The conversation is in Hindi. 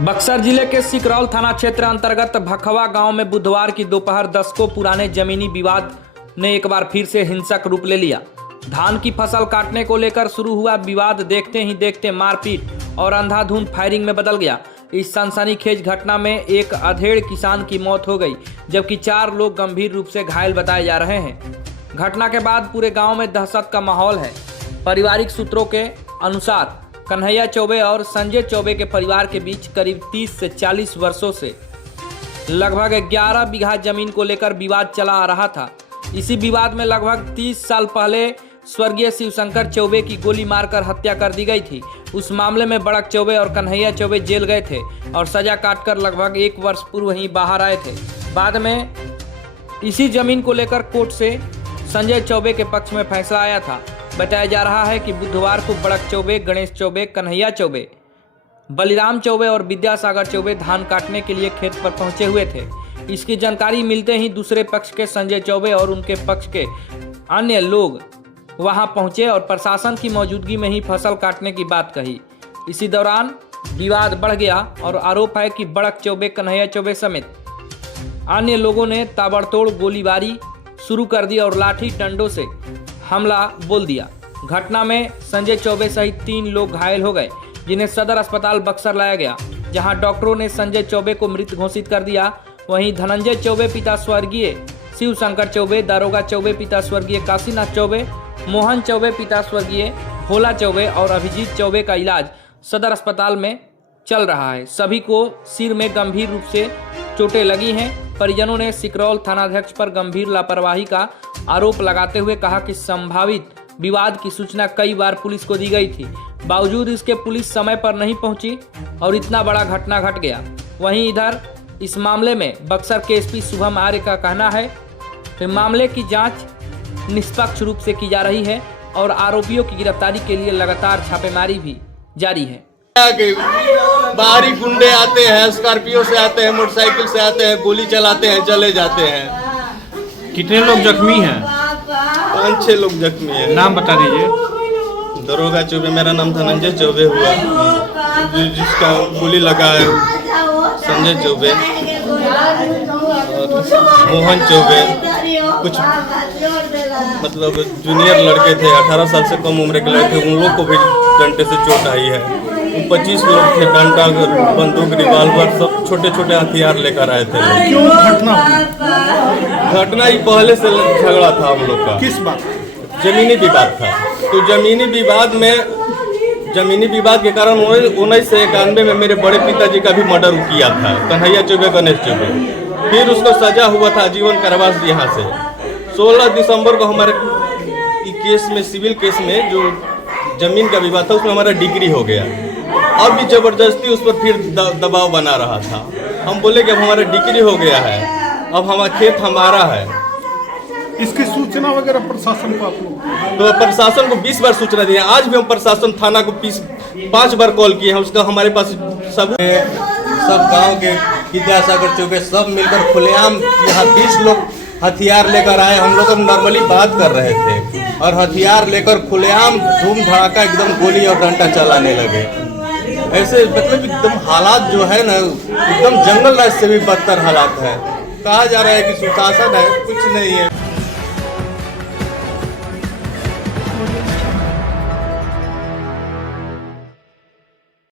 बक्सर जिले के सिकरौल थाना क्षेत्र अंतर्गत भखवा गांव में बुधवार की दोपहर 10 को पुराने जमीनी विवाद ने एक बार फिर से हिंसक रूप ले लिया। धान की फसल काटने को लेकर शुरू हुआ विवाद देखते ही देखते मारपीट और अंधाधुंध फायरिंग में बदल गया। इस सनसनीखेज घटना में एक अधेड़ किसान की मौत हो गई, जबकि 4 लोग गंभीर रूप से घायल बताए जा रहे हैं। घटना के बाद पूरे गाँव में दहशत का माहौल है। पारिवारिक सूत्रों के अनुसार कन्हैया चौबे और संजय चौबे के परिवार के बीच करीब 30 से 40 वर्षों से लगभग 11 बीघा जमीन को लेकर विवाद चला आ रहा था। इसी विवाद में लगभग 30 साल पहले स्वर्गीय शिवशंकर चौबे की गोली मारकर हत्या कर दी गई थी। उस मामले में बड़क चौबे और कन्हैया चौबे जेल गए थे और सजा काटकर लगभग 1 वर्ष पूर्व ही बाहर आए थे। बाद में इसी जमीन को लेकर कोर्ट से संजय चौबे के पक्ष में फैसला आया था। बताया जा रहा है कि बुधवार को बड़क चौबे, गणेश चौबे, कन्हैया चौबे, बलिराम चौबे और विद्यासागर चौबे धान काटने के लिए खेत पर पहुंचे हुए थे। इसकी जानकारी मिलते ही दूसरे पक्ष के संजय चौबे और उनके पक्ष के अन्य लोग वहां पहुंचे और प्रशासन की मौजूदगी में ही फसल काटने की बात कही। इसी दौरान विवाद बढ़ गया और आरोप है कि बड़क चौबे, कन्हैया चौबे समेत अन्य लोगों ने ताबड़तोड़ गोलीबारी शुरू कर दी और लाठी डंडों से हमला बोल दिया। घटना में संजय चौबे सहित 3 लोग घायल हो गए, जिन्हें सदर अस्पताल बक्सर लाया गया, जहां डॉक्टरों ने संजय चौबे को मृत घोषित कर दिया। वहीं धनंजय चौबे पिता स्वर्गीय शिवशंकर चौबे, दारोगा चौबे पिता स्वर्गीय काशीनाथ चौबे, मोहन चौबे पिता स्वर्गीय भोला चौबे और अभिजीत चौबे का इलाज सदर अस्पताल में चल रहा है। सभी को सिर में गंभीर रूप से चोटें लगी हैं। परिजनों ने सिकरौल थानाध्यक्ष पर गंभीर लापरवाही का आरोप लगाते हुए कहा कि संभावित विवाद की सूचना कई बार पुलिस को दी गई थी, बावजूद इसके पुलिस समय पर नहीं पहुंची और इतना बड़ा घटना घट गया। वहीं इधर इस मामले में बक्सर के एसपी शुभम आर्य का कहना है कि मामले की जांच निष्पक्ष रूप से की जा रही है और आरोपियों की गिरफ्तारी के लिए लगातार छापेमारी भी जारी है। बाहरी गुंडे आते हैं, स्कॉर्पियो से आते हैं, मोटरसाइकिल से आते हैं, गोली चलाते हैं, चले जाते हैं। कितने लोग जख्मी हैं? 5-6 लोग जख्मी हैं। नाम बता दीजिए। दारोगा चौबे, मेरा नाम धनंजय चौबे हुआ, जिसका गोली लगा है संजय चौबे और मोहन चौबे। कुछ मतलब जूनियर लड़के थे, 18 साल से कम उम्र के लड़के, उन लोग को भी डंडे से चोट आई है। 25 लोग थे, डंडा, बंदूक, रिवाल्वर, सब छोटे छोटे हथियार लेकर आए थे। क्यों घटना ही पहले से झगड़ा था हम लोग का। किस बात? जमीनी विवाद था। तो जमीनी विवाद के कारण 1991 में मेरे बड़े पिताजी का भी मर्डर किया था, कन्हैया चौबे, गणेश चौबे। फिर उसको सजा हुआ था जीवन कारावास। यहाँ से 16 दिसंबर को हमारे केस में, सिविल केस में जो जमीन का विवाद था, उसमें हमारा डिग्री हो गया। अब भी जबरदस्ती उस पर फिर दबाव बना रहा था। हम बोले कि अब हमारा डिग्री हो गया है, अब हमारा खेत हमारा है। इसकी सूचना वगैरह प्रशासन को आप लोग? तो प्रशासन को 20 बार सूचना दी है। आज भी हम प्रशासन थाना को 5 बार कॉल किए हैं। उसका हमारे पास सब गांव के विद्यासागर चौबे सब मिलकर खुलेआम यहाँ 20 लोग हथियार लेकर आए। हम लोग नॉर्मली बात कर रहे थे और हथियार लेकर खुलेआम धूम धड़ाका एकदम गोली और डंडा चलाने लगे। ऐसे मतलब एकदम हालात जो है ना, एकदम जंगल राज से भी बदतर हालात है। कहा जा रहा है कि सुशासन है, कुछ नहीं है।